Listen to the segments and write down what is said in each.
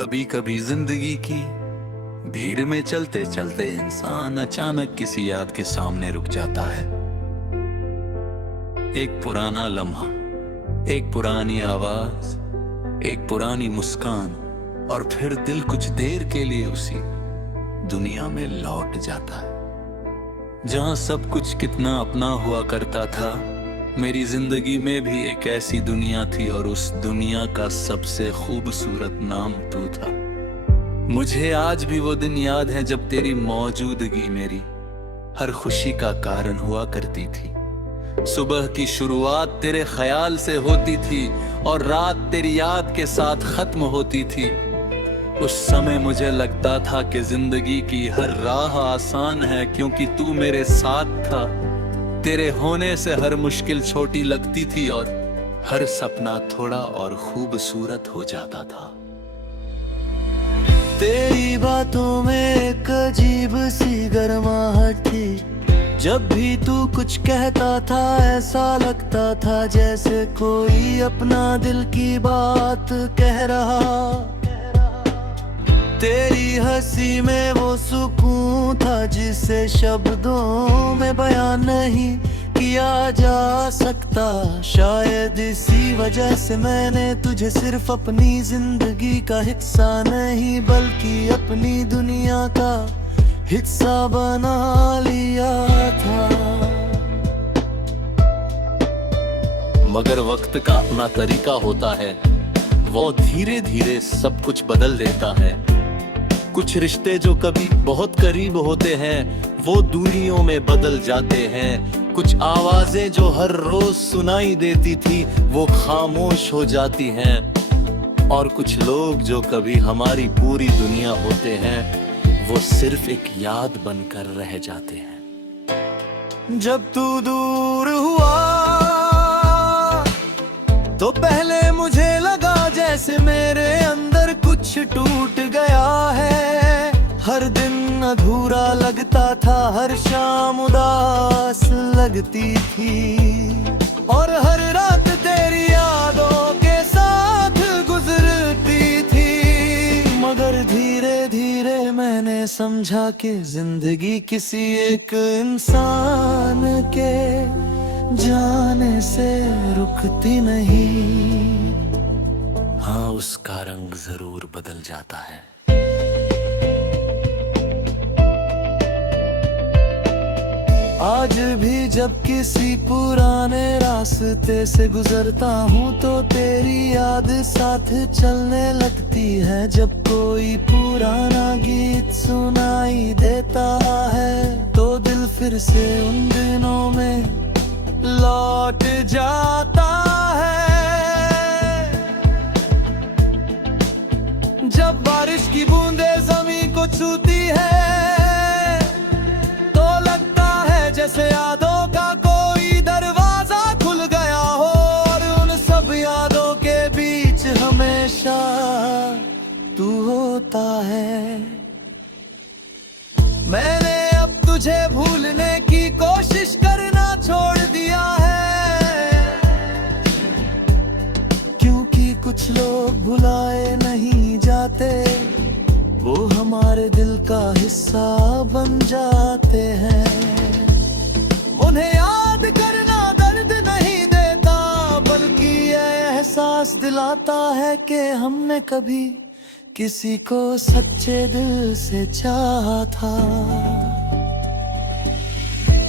कभी कभी जिंदगी की भीड़ में चलते चलते इंसान अचानक किसी याद के सामने रुक जाता है। एक पुराना लम्हा, एक पुरानी आवाज, एक पुरानी मुस्कान, और फिर दिल कुछ देर के लिए उसी दुनिया में लौट जाता है जहां सब कुछ कितना अपना हुआ करता था। मेरी जिंदगी में भी एक ऐसी दुनिया थी और उस दुनिया का सबसे खूबसूरत नाम तू था। मुझे आज भी वो दिन याद है जब तेरी मौजूदगी मेरी हर खुशी का कारण हुआ करती थी। सुबह की शुरुआत तेरे ख्याल से होती थी और रात तेरी याद के साथ खत्म होती थी। उस समय मुझे लगता था कि जिंदगी की हर राह आसान है क्योंकि तू मेरे साथ था। तेरे होने से हर मुश्किल छोटी लगती थी और हर सपना थोड़ा और खूबसूरत हो जाता था। तेरी बातों में एक अजीब सी गर्माहट थी। जब भी तू कुछ कहता था ऐसा लगता था जैसे कोई अपना दिल की बात कह रहा। तेरी हंसी में वो सुकून था जिसे शब्दों में बयान नहीं किया जा सकता। शायद इसी वजह से मैंने तुझे सिर्फ अपनी जिंदगी का हिस्सा नहीं बल्कि अपनी दुनिया का हिस्सा बना लिया था। मगर वक्त का अपना तरीका होता है, वो धीरे धीरे सब कुछ बदल देता है। कुछ रिश्ते जो कभी बहुत करीब होते हैं वो दूरियों में बदल जाते हैं। कुछ आवाजें जो हर रोज सुनाई देती थी वो खामोश हो जाती हैं। और कुछ लोग जो कभी हमारी पूरी दुनिया होते हैं वो सिर्फ एक याद बनकर रह जाते हैं। जब तू दूर हुआ तो पहले मुझे लगा जैसे मेरे अंदर कुछ टूट गया है। हर दिन अधूरा लगता था, हर शाम उदास लगती थी और हर रात तेरी यादों के साथ गुजरती थी। मगर धीरे धीरे मैंने समझा कि जिंदगी किसी एक इंसान के जाने से रुकती नहीं। हाँ, उसका रंग जरूर बदल जाता है। आज भी जब किसी पुराने रास्ते से गुजरता हूँ तो तेरी याद साथ चलने लगती है। जब कोई पुराना गीत सुनाई देता है तो दिल फिर से उन दिनों में लौट जाता है। जब बारिश की बूंदें ज़मीन को छूती है तो लगता है जैसे यादों का कोई दरवाजा खुल गया हो और उन सब यादों के बीच हमेशा तू होता है। मैंने अब तुझे भूलने की कोशिश करना छोड़ दिया है क्योंकि कुछ लोग भुलाए नहीं जाते, वो हमारे दिल का हिस्सा बन जाते हैं। उन्हें याद करना दर्द नहीं देता बल्कि ये एहसास दिलाता है कि हमने कभी किसी को सच्चे दिल से चाहा था।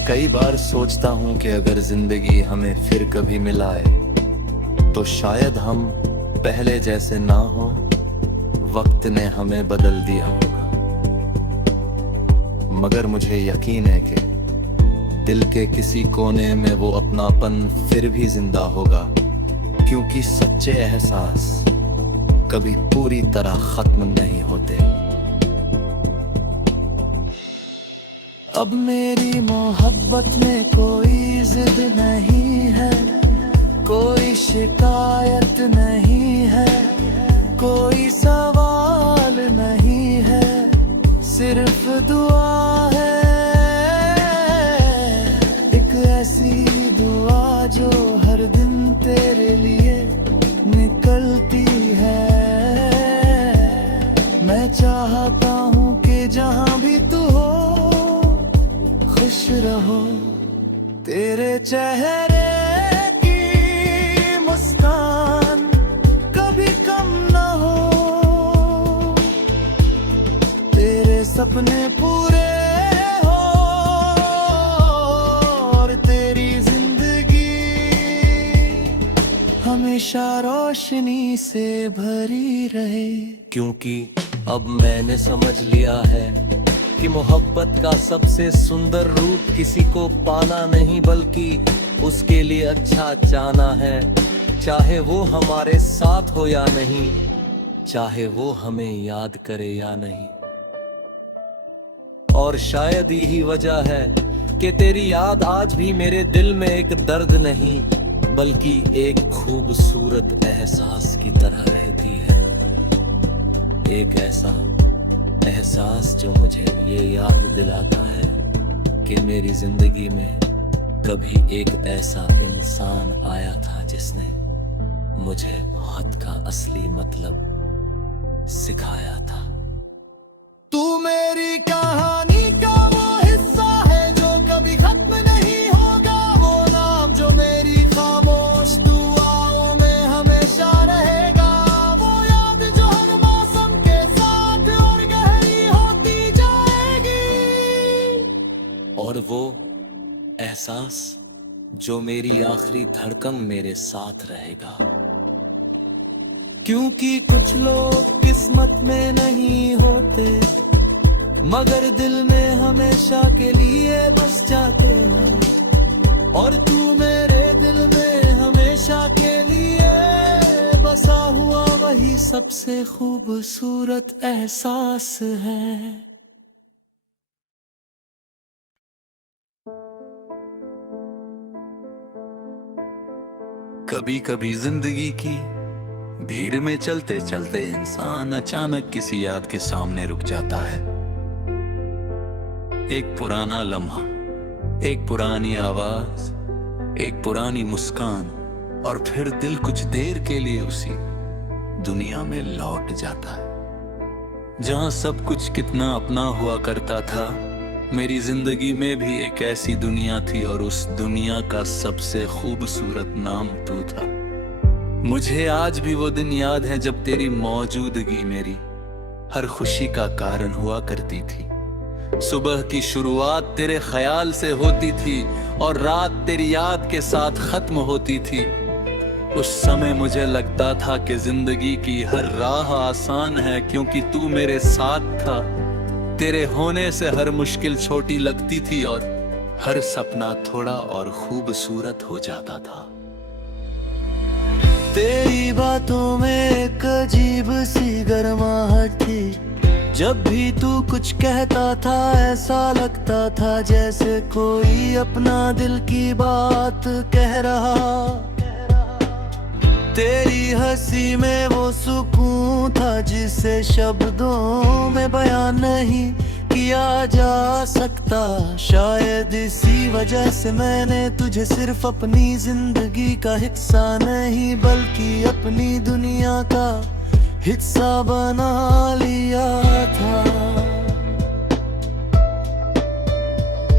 कई बार सोचता हूँ कि अगर जिंदगी हमें फिर कभी मिलाए तो शायद हम पहले जैसे ना हो। वक्त ने हमें बदल दिया होगा मगर मुझे यकीन है कि दिल के किसी कोने में वो अपनापन फिर भी जिंदा होगा क्योंकि सच्चे एहसास कभी पूरी तरह खत्म नहीं होते। अब मेरी मोहब्बत में कोई जिद नहीं है, कोई शिकायत नहीं है, कोई सवाल नहीं है, सिर्फ दुआ है। एक ऐसी दुआ जो हर दिन तेरे लिए निकलती है। हमेशा रोशनी से भरी रहे। क्योंकि अब मैंने समझ लिया है कि मोहब्बत का सबसे सुंदर रूप किसी को पाना नहीं बल्कि उसके लिए अच्छा चाहना है, चाहे वो हमारे साथ हो या नहीं, चाहे वो हमें याद करे या नहीं। और शायद यही वजह है कि तेरी याद आज भी मेरे दिल में एक दर्द नहीं बल्कि एक खूबसूरत एहसास की तरह रहती है। एक ऐसा एहसास जो मुझे ये याद दिलाता है कि मेरी जिंदगी में कभी एक ऐसा इंसान आया था जिसने मुझे मोहब्बत का असली मतलब सिखाया था। तू मेरी कहानी का वो हिस्सा है जो कभी खत्म नहीं होगा, वो नाम जो मेरी खामोश दुआओं में हमेशा रहेगा, वो याद जो हर मौसम के साथ और गहरी होती जाएगी, और वो एहसास जो मेरी आखिरी धड़कन मेरे साथ रहेगा। क्योंकि कुछ लोग किस्मत में नहीं होते मगर दिल में हमेशा के लिए बस जाते हैं, और तू मेरे दिल में हमेशा के लिए बसा हुआ वही सबसे खूबसूरत एहसास है। कभी कभी जिंदगी की भीड़ में चलते चलते इंसान अचानक किसी याद के सामने रुक जाता है। एक पुराना लम्हा, एक पुरानी आवाज, एक पुरानी मुस्कान, और फिर दिल कुछ देर के लिए उसी दुनिया में लौट जाता है जहां सब कुछ कितना अपना हुआ करता था। मेरी जिंदगी में भी एक ऐसी दुनिया थी और उस दुनिया का सबसे खूबसूरत नाम तू था। मुझे आज भी वो दिन याद है जब तेरी मौजूदगी मेरी हर खुशी का कारण हुआ करती थी। सुबह की शुरुआत तेरे ख्याल से होती थी और रात तेरी याद के साथ खत्म होती थी। उस समय मुझे लगता था कि जिंदगी की हर राह आसान है क्योंकि तू मेरे साथ था। तेरे होने से हर मुश्किल छोटी लगती थी और हर सपना थोड़ा और खूबसूरत हो जाता था। तेरी बातों में एक अजीब सी गर्माहट थी। जब भी तू कुछ कहता था ऐसा लगता था जैसे कोई अपना दिल की बात कह रहा। तेरी हंसी में वो सुकून था जिसे शब्दों में बयान नहीं किया जा सकता। शायद इसी वजह से मैंने तुझे सिर्फ अपनी जिंदगी का हिस्सा नहीं बल्कि अपनी दुनिया का हिस्सा बना लिया था।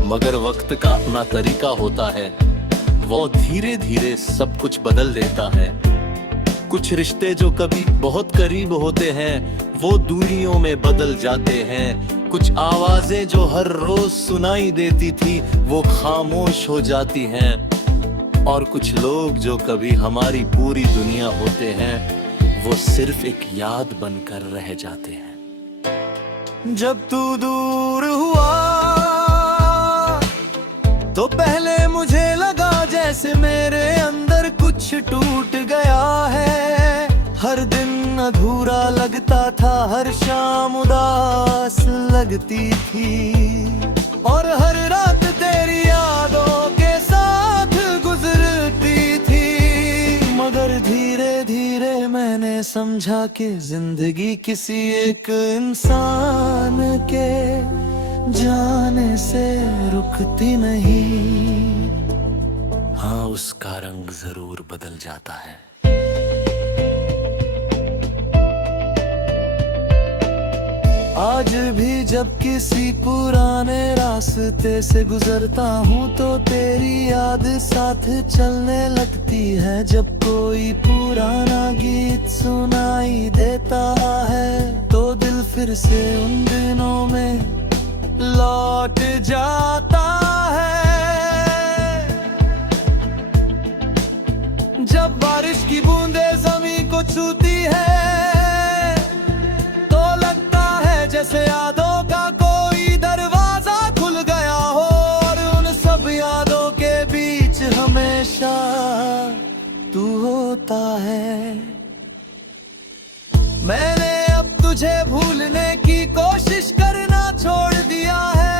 मगर वक्त का अपना तरीका होता है, वो धीरे धीरे सब कुछ बदल देता है। कुछ रिश्ते जो कभी बहुत करीब होते हैं वो दूरियों में बदल जाते हैं। कुछ आवाजें जो हर रोज सुनाई देती थी वो खामोश हो जाती हैं। और कुछ लोग जो कभी हमारी पूरी दुनिया होते हैं वो सिर्फ एक याद बनकर रह जाते हैं। जब तू दूर हुआ तो पहले मुझे लगा जैसे मेरे अंदर कुछ टूट गया है। हर दिन अधूरा लगता था, हर शाम उदास लगती थी और हर रात तेरी यादों के साथ गुजरती थी। मगर धीरे धीरे मैंने समझा कि जिंदगी किसी एक इंसान के जाने से रुकती नहीं। हाँ, उसका रंग जरूर बदल जाता है। आज भी जब किसी पुराने रास्ते से गुजरता हूँ तो तेरी याद साथ चलने लगती है। जब कोई पुराना गीत सुनाई देता है तो दिल फिर से उन दिनों में लौट जाता है। जब बारिश की बूंदें जमीन को छूती है तो लगता है जैसे यादों का कोई दरवाजा खुल गया हो, और उन सब यादों के बीच हमेशा तू होता है। मैंने अब तुझे भूलने की कोशिश करना छोड़ दिया है,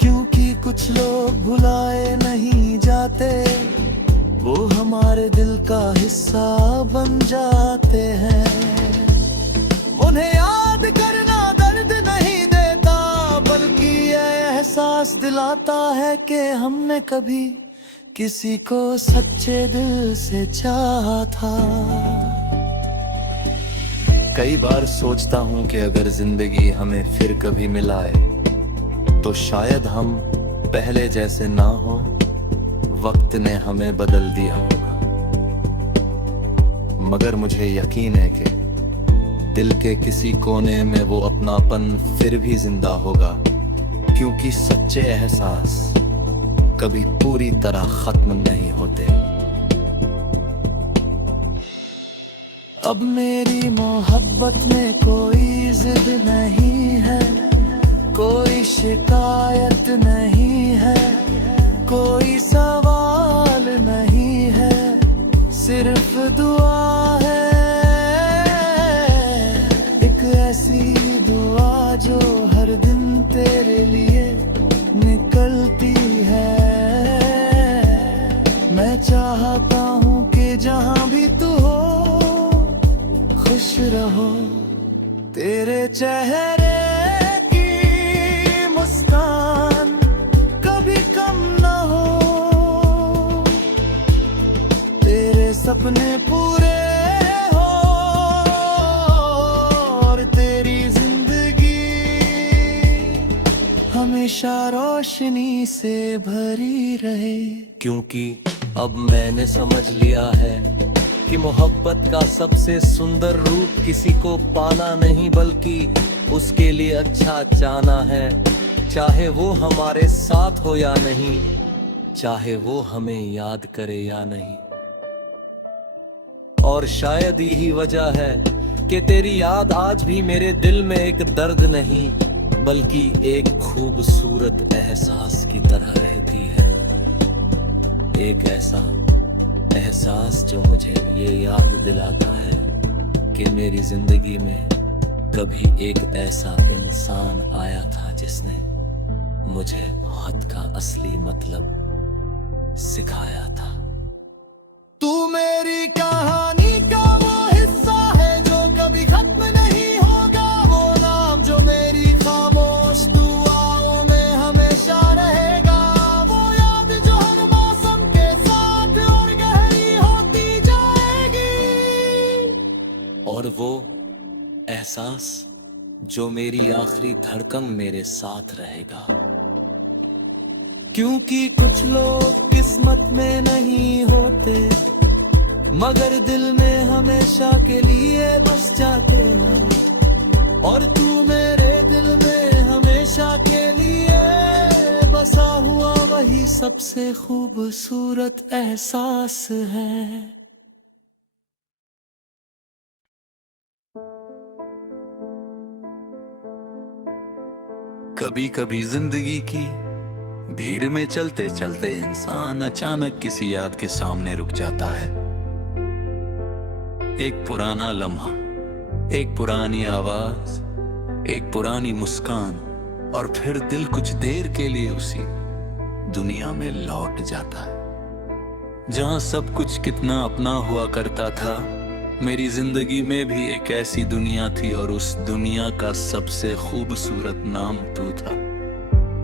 क्योंकि कुछ लोग भुलाए नहीं जाते, वो हमारे दिल का हिस्सा बन जाते हैं। उन्हें याद करना दर्द नहीं देता, बल्कि ये एहसास दिलाता है कि हमने कभी किसी को सच्चे दिल से चाहा था। कई बार सोचता हूँ कि अगर जिंदगी हमें फिर कभी मिलाए तो शायद हम पहले जैसे ना हो, वक्त ने हमें बदल दिया होगा। मगर मुझे यकीन है कि दिल के किसी कोने में वो अपनापन फिर भी जिंदा होगा, क्योंकि सच्चे एहसास कभी पूरी तरह खत्म नहीं होते। अब मेरी मोहब्बत में कोई जिद नहीं है, कोई शिकायत नहीं है, कोई सवाल नहीं है, सिर्फ दुआ है। एक ऐसी दुआ जो हर दिन तेरे लिए निकलती है। मैं चाहता हूँ कि जहाँ भी तू हो खुश रहो, तेरे चेहरे की मुस्कान कभी कम ना हो, तेरे सपने पूरे हो और तेरी जिंदगी हमेशा रोशनी से भरी रहे। क्योंकि अब मैंने समझ लिया है कि मोहब्बत का सबसे सुंदर रूप किसी को पाना नहीं, बल्कि उसके लिए अच्छा चाहना है, चाहे वो हमारे साथ हो या नहीं, चाहे वो हमें याद करे या नहीं। और शायद यही वजह है कि तेरी याद आज भी मेरे दिल में एक दर्द नहीं, बल्कि एक खूबसूरत एहसास की तरह रहती है। एक ऐसा एहसास जो मुझे ये याद दिलाता है कि मेरी जिंदगी में कभी एक ऐसा इंसान आया था जिसने मुझे मोहब्बत का असली मतलब सिखाया था। तू मेरी कहानी का वो हिस्सा है जो कभी खत्म नहीं होगा, वो नाम जो मेरी खामोश दुआओं में हमेशा रहेगा, वो याद जो हर मौसम के साथ और गहरी होती जाएगी, और वो एहसास जो मेरी आखिरी धड़कन मेरे साथ रहेगा। क्योंकि कुछ लोग किस्मत में नहीं होते, मगर दिल में हमेशा के लिए बस जाते हैं, और तू मेरे दिल में हमेशा के लिए बसा हुआ वही सबसे खूबसूरत एहसास है। कभी कभी जिंदगी की भीड़ में चलते चलते इंसान अचानक किसी याद के सामने रुक जाता है। एक पुराना लम्हा, एक पुरानी आवाज, एक पुरानी मुस्कान, और फिर दिल कुछ देर के लिए उसी दुनिया में लौट जाता है जहां सब कुछ कितना अपना हुआ करता था। मेरी जिंदगी में भी एक ऐसी दुनिया थी, और उस दुनिया का सबसे खूबसूरत नाम तू था।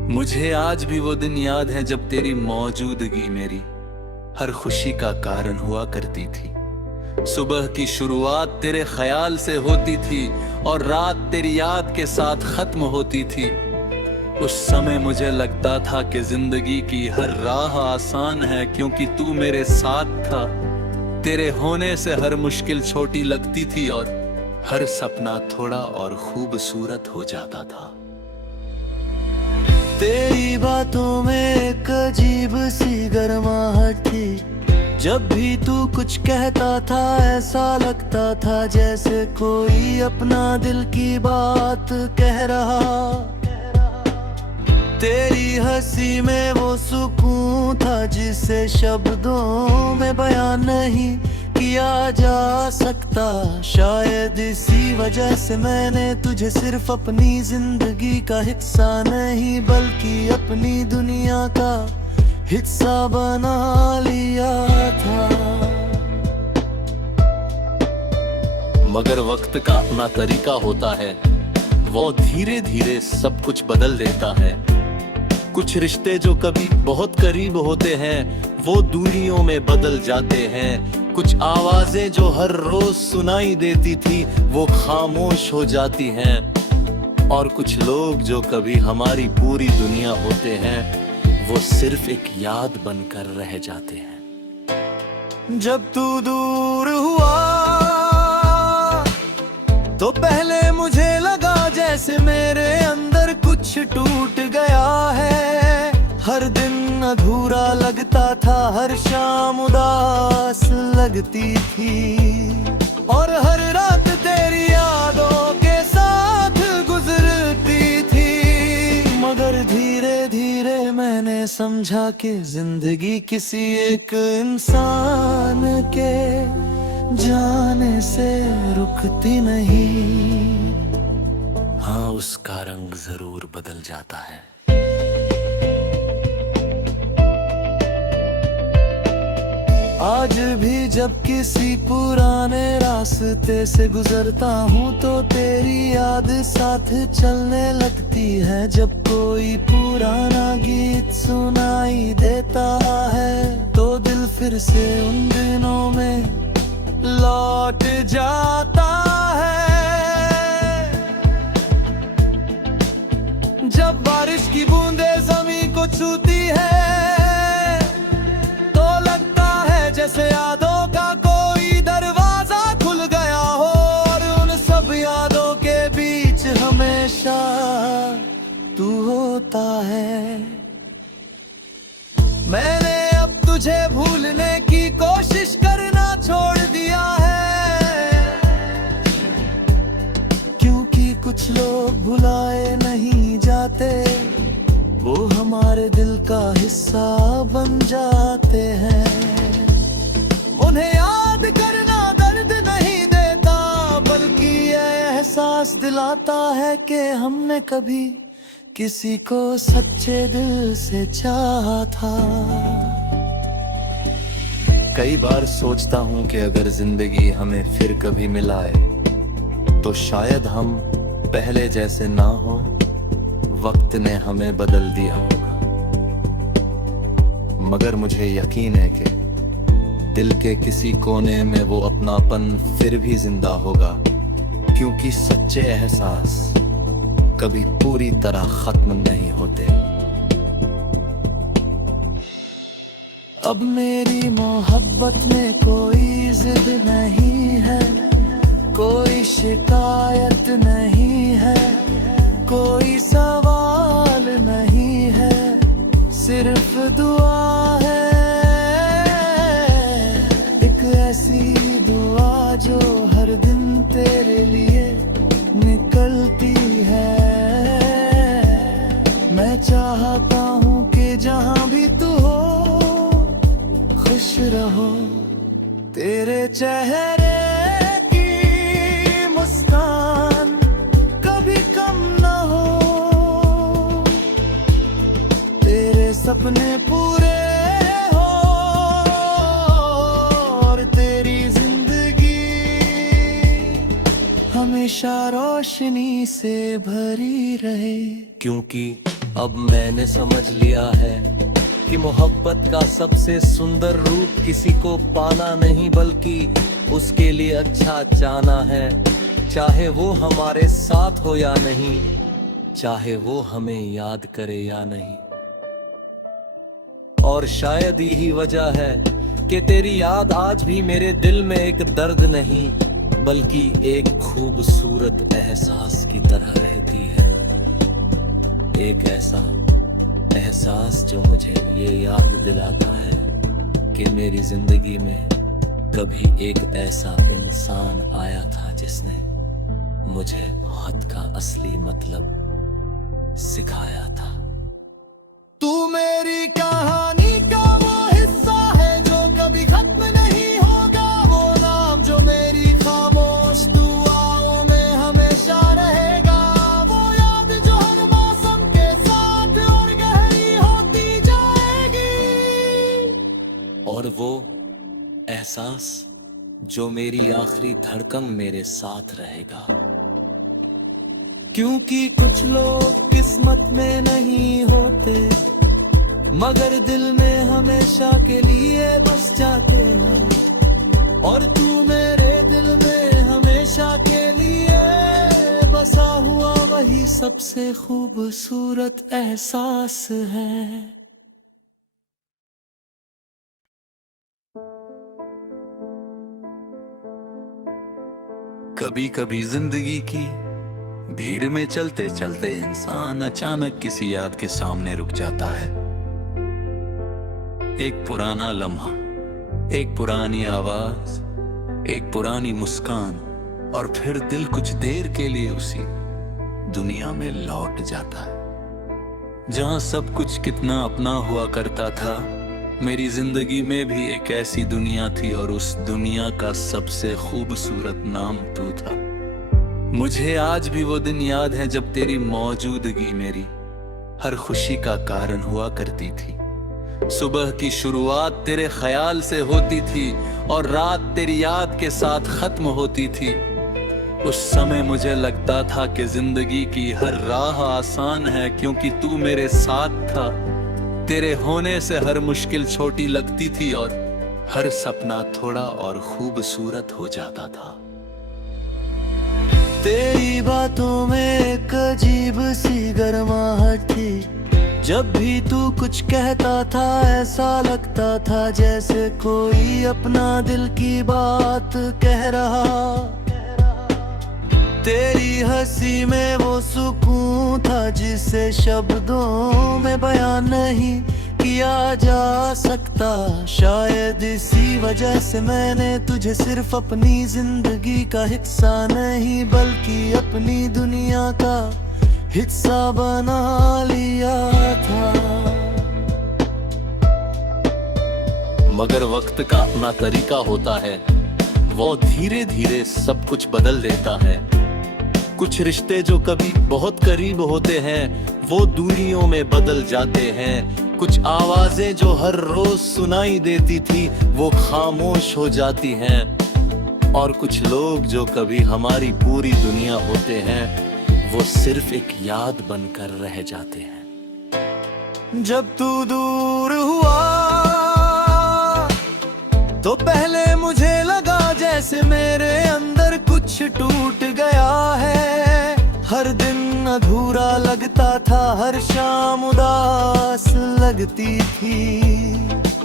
मुझे आज भी वो दिन याद है जब तेरी मौजूदगी मेरी हर खुशी का कारण हुआ करती थी। सुबह की शुरुआत तेरे ख्याल से होती थी और रात तेरी याद के साथ खत्म होती थी। उस समय मुझे लगता था कि जिंदगी की हर राह आसान है, क्योंकि तू मेरे साथ था। तेरे होने से हर मुश्किल छोटी लगती थी और हर सपना थोड़ा और खूबसूरत हो जाता था। तेरी बातों में एक अजीब सी गर्माहट जब भी तू कुछ कहता था ऐसा लगता था जैसे कोई अपना दिल की बात कह रहा। तेरी हंसी में वो सुकून था जिसे शब्दों में बयान नहीं किया जा सकता। शायद इसी वजह से मैंने तुझे सिर्फ अपनी जिंदगी का हिस्सा नहीं बल्कि अपनी दुनिया का हिस्सा बना लिया था। मगर वक्त का अपना तरीका होता है, वो धीरे धीरे सब कुछ बदल देता है। कुछ रिश्ते जो कभी बहुत करीब होते हैं वो दूरियों में बदल जाते हैं। कुछ आवाजें जो हर रोज सुनाई देती थी वो खामोश हो जाती हैं। और कुछ लोग जो कभी हमारी पूरी दुनिया होते हैं वो सिर्फ एक याद बनकर रह जाते हैं। जब तू दूर हुआ तो पहले मुझे लगा जैसे मेरे अंदर कुछ टूट गया है। हर दिन अधूरा लगता था, हर शाम उदास लगती थी और हर रात तेरी यादों के साथ गुजरती थी। मगर धीरे धीरे मैंने समझा कि जिंदगी किसी एक इंसान के जाने से रुकती नहीं। हाँ, उसका रंग जरूर बदल जाता है। आज भी जब किसी पुराने रास्ते से गुजरता हूँ तो तेरी याद साथ चलने लगती है। जब कोई पुराना गीत सुनाई देता है तो दिल फिर से उन दिनों में लौट जाता है। जब बारिश की बूंदें ज़मीन को छूती है तो लगता है जैसे यादों का कोई दरवाजा खुल गया हो और उन सब यादों के बीच हमेशा तू होता है। मैंने अब तुझे भूलने की कोशिश करना छोड़ दिया है, क्योंकि कुछ लोग भुलाए नहीं जाते, वो हमारे दिल का हिस्सा बन जाते हैं। उन्हें याद करना दर्द नहीं देता बल्कि ये एहसास दिलाता है कि हमने कभी किसी को सच्चे दिल से चाहा था। कई बार सोचता हूँ कि अगर जिंदगी हमें फिर कभी मिलाए तो शायद हम पहले जैसे ना हो। वक्त ने हमें बदल दिया होगा, मगर मुझे यकीन है कि दिल के किसी कोने में वो अपनापन फिर भी जिंदा होगा, क्योंकि सच्चे एहसास कभी पूरी तरह खत्म नहीं होते। अब मेरी मोहब्बत में कोई जिद नहीं है, कोई शिकायत नहीं है, कोई सवाल नहीं है, सिर्फ दुआ है। एक ऐसी दुआ जो हर दिन तेरे लिए निकलती है। मैं चाहता हूँ कि जहाँ भी तू हो खुश रहो, तेरे चेहरे की मुस्कान कभी कम ना हो, तेरे सपने पूरे हो और तेरी जिंदगी हमेशा रोशनी से भरी रहे। क्योंकि अब मैंने समझ लिया है कि मोहब्बत का सबसे सुंदर रूप किसी को पाना नहीं बल्कि उसके लिए अच्छा चाहना है, चाहे वो हमारे साथ हो या नहीं, चाहे वो हमें याद करे या नहीं। और शायद यही वजह है कि तेरी याद आज भी मेरे दिल में एक दर्द नहीं बल्कि एक खूबसूरत एहसास की तरह रहती है। एक ऐसा एहसास जो मुझे ये याद दिलाता है कि मेरी जिंदगी में कभी एक ऐसा इंसान आया था जिसने मुझे मौत का असली मतलब सिखाया था। तू मेरी कहानी का वो हिस्सा है जो कभी खत्म नहीं होगा, वो नाम जो मेरी खामोश दुआओं में हमेशा रहेगा, वो याद जो हर मौसम के साथ और गहरी होती जाएगी, और वो एहसास जो मेरी आखिरी धड़कन मेरे साथ रहेगा। क्योंकि कुछ लोग किस्मत में नहीं होते मगर दिल में हमेशा के लिए बस जाते हैं, और तू मेरे दिल में हमेशा के लिए बसा हुआ वही सबसे खूबसूरत एहसास है। कभी कभी जिंदगी की भीड़ में चलते चलते इंसान अचानक किसी याद के सामने रुक जाता है। एक पुराना लम्हा, एक पुरानी आवाज, एक पुरानी मुस्कान, और फिर दिल कुछ देर के लिए उसी दुनिया में लौट जाता है जहां सब कुछ कितना अपना हुआ करता था। मेरी जिंदगी में भी एक ऐसी दुनिया थी और उस दुनिया का सबसे खूबसूरत नाम तू था। मुझे आज भी वो दिन याद है जब तेरी मौजूदगी मेरी हर खुशी का कारण हुआ करती थी। सुबह की शुरुआत तेरे ख्याल से होती थी और रात तेरी याद के साथ खत्म होती थी। उस समय मुझे लगता था कि जिंदगी की हर राह आसान है क्योंकि तू मेरे साथ था। तेरे होने से हर मुश्किल छोटी लगती थी और हर सपना थोड़ा और खूबसूरत हो जाता था। तेरी बातों में एक अजीब सी गर्माहट थी, जब भी तू कुछ कहता था ऐसा लगता था जैसे कोई अपना दिल की बात कह रहा। तेरी हंसी में वो सुकून था जिसे शब्दों में बयान नहीं किया जा सकता। शायद इसी वजह से मैंने तुझे सिर्फ अपनी जिंदगी का हिस्सा नहीं बल्कि अपनी दुनिया का हिस्सा बना लिया था। मगर वक्त का अपना तरीका होता है, वो धीरे धीरे सब कुछ बदल देता है। कुछ रिश्ते जो कभी बहुत करीब होते हैं वो दूरियों में बदल जाते हैं। कुछ आवाजें जो हर रोज सुनाई देती थी वो खामोश हो जाती हैं, और कुछ लोग जो कभी हमारी पूरी दुनिया होते हैं वो सिर्फ एक याद बनकर रह जाते हैं। जब तू दूर हुआ तो पहले मुझे लगा जैसे मेरे अंदर कुछ टूट गया है। हर दिन अधूरा लगता था, हर शाम उदास लगती थी,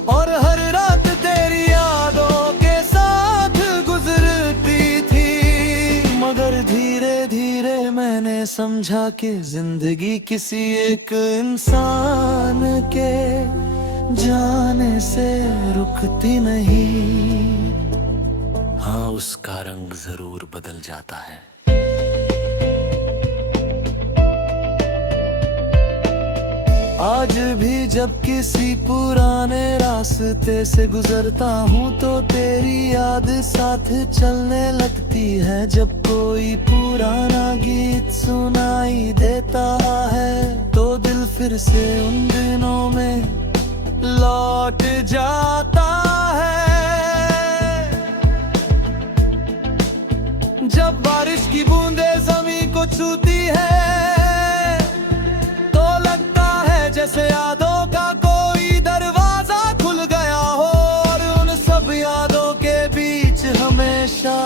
और हर रात तेरी यादों के साथ गुजरती थी। मगर धीरे धीरे मैंने समझा कि जिंदगी किसी एक इंसान के जाने से रुकती नहीं। हाँ, उसका रंग जरूर बदल जाता है। आज भी जब किसी पुराने रास्ते से गुजरता हूँ तो तेरी याद साथ चलने लगती है। जब कोई पुराना गीत सुनाई देता है तो दिल फिर से उन दिनों में लौट जाता है। जब बारिश की बूंदें ज़मीन को छूती है तो लगता है जैसे यादों का कोई दरवाजा खुल गया हो, और उन सब यादों के बीच हमेशा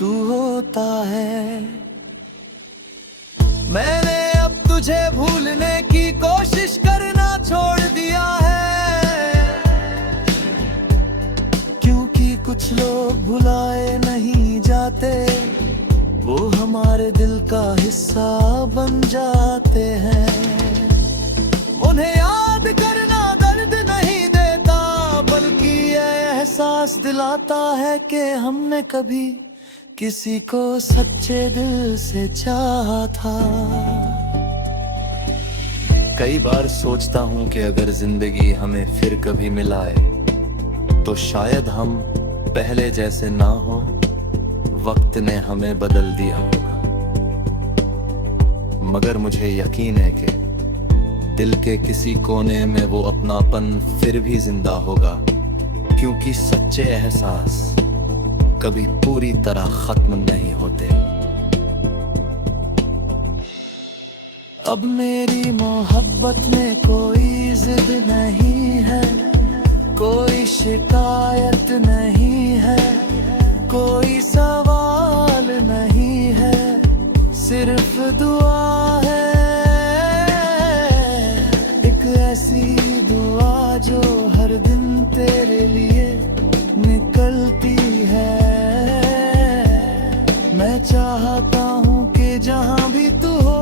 तू होता है। मैंने अब तुझे भूलने की कोशिश करना छोड़ दिया है, क्योंकि कुछ लोग भुलाए नहीं जाते, वो हमारे दिल का हिस्सा बन जाते हैं। उन्हें याद करना दर्द नहीं देता एहसास दिलाता है कि हमने कभी किसी को सच्चे दिल से चाहा था। कई बार सोचता हूँ कि अगर जिंदगी हमें फिर कभी मिलाए तो शायद हम पहले जैसे ना हो, वक्त ने हमें बदल दिया होगा। मगर मुझे यकीन है कि दिल के किसी कोने में वो अपनापन फिर भी जिंदा होगा, क्योंकि सच्चे एहसास कभी पूरी तरह खत्म नहीं होते। अब मेरी मोहब्बत में कोई जिद नहीं है, कोई शिकायत नहीं है, कोई सवाल नहीं है, सिर्फ दुआ है। एक ऐसी दुआ जो हर दिन तेरे लिए निकलती है। मैं चाहता हूँ कि जहाँ भी तू हो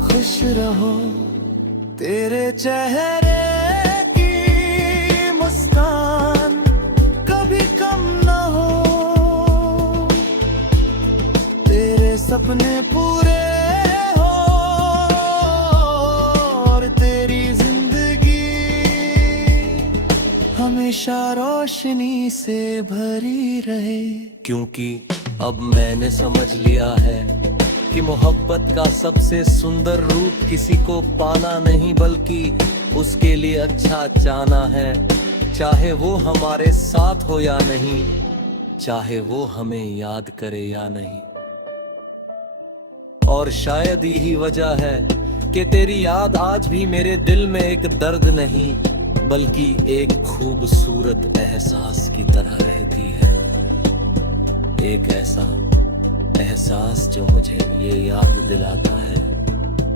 खुश रहो। तेरे चेहरे की मुस्कान कभी कम ना हो, तेरे सपने पूरे हो और तेरी जिंदगी हमेशा रोशनी से भरी रहे। क्योंकि अब मैंने समझ लिया है कि मोहब्बत का सबसे सुंदर रूप किसी को पाना नहीं बल्कि उसके लिए अच्छा चाहना है, चाहे वो हमारे साथ हो या नहीं, चाहे वो हमें याद करे या नहीं। और शायद यही वजह है कि तेरी याद आज भी मेरे दिल में एक दर्द नहीं बल्कि एक खूबसूरत एहसास की तरह रहती है। एक ऐसा एहसास जो मुझे ये याद दिलाता है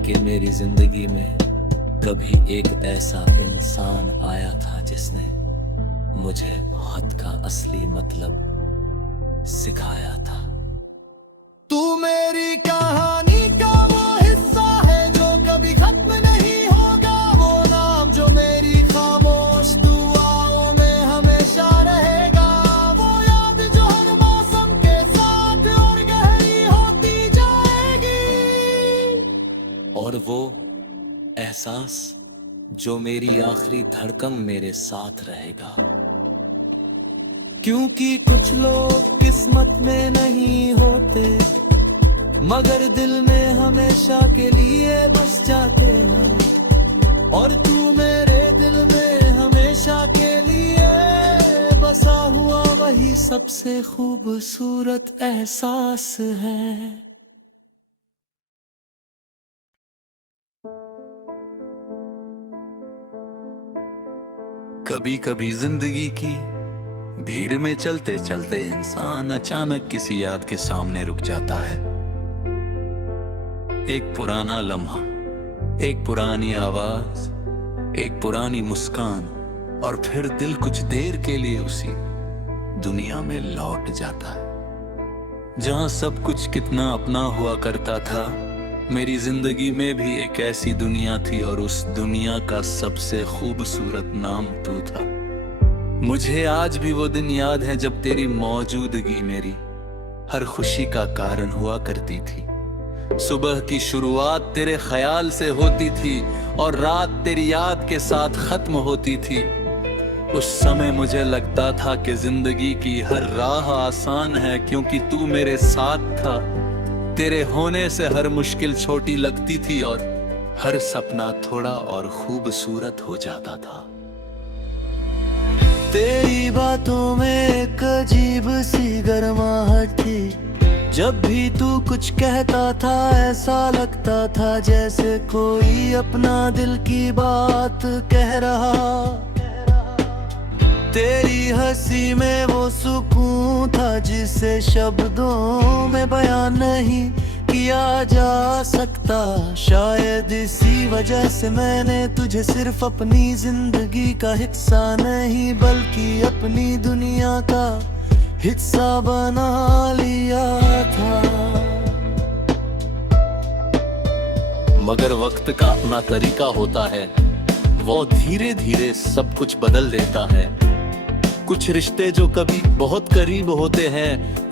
कि मेरी जिंदगी में कभी एक ऐसा इंसान आया था जिसने मुझे मोहब्बत का असली मतलब सिखाया था। तू मेरी कहानी का वो हिस्सा है जो कभी खत्म नहीं होगा, वो नाम जो मेरी खामोश दुआओं में हमेशा रहेगा, वो याद जो हर मौसम के साथ और गहरी होती जाएगी। और वो एहसास जो मेरी आखिरी धड़कन मेरे साथ रहेगा। क्योंकि कुछ लोग किस्मत में नहीं होते मगर दिल में हमेशा के लिए बस जाते हैं, और तू मेरे दिल में हमेशा के लिए बसा हुआ वही सबसे खूबसूरत एहसास है। कभी कभी जिंदगी की भीड़ में चलते चलते इंसान अचानक किसी याद के सामने रुक जाता है। एक पुराना लम्हा, एक पुरानी आवाज, एक पुरानी मुस्कान, और फिर दिल कुछ देर के लिए उसी दुनिया में लौट जाता है जहां सब कुछ कितना अपना हुआ करता था। मेरी जिंदगी में भी एक ऐसी दुनिया थी और उस दुनिया का सबसे खूबसूरत नाम तू था। मुझे आज भी वो दिन याद है जब तेरी मौजूदगी मेरी हर खुशी का कारण हुआ करती थी। सुबह की शुरुआत तेरे ख्याल से होती थी और रात तेरी याद के साथ खत्म होती थी। उस समय मुझे लगता था कि जिंदगी की हर राह आसान है क्योंकि तू मेरे साथ था। तेरे होने से हर मुश्किल छोटी लगती थी और हर सपना थोड़ा और खूबसूरत हो जाता था। तेरी बातों में एक अजीब सी गर्माहट थी, जब भी तू कुछ कहता था ऐसा लगता था जैसे कोई अपना दिल की बात कह रहा। तेरी हंसी में वो सुकून था जिसे शब्दों में बयान नहीं किया जा सकता। शायद इसी वजह से मैंने तुझे सिर्फ अपनी जिंदगी का हिस्सा नहीं बल्कि अपनी दुनिया का हिस्सा बना लिया था। मगर वक्त का अपना तरीका होता है, वो धीरे धीरे सब कुछ बदल देता है। कुछ रिश्ते जो कभी बहुत करीब होते हैं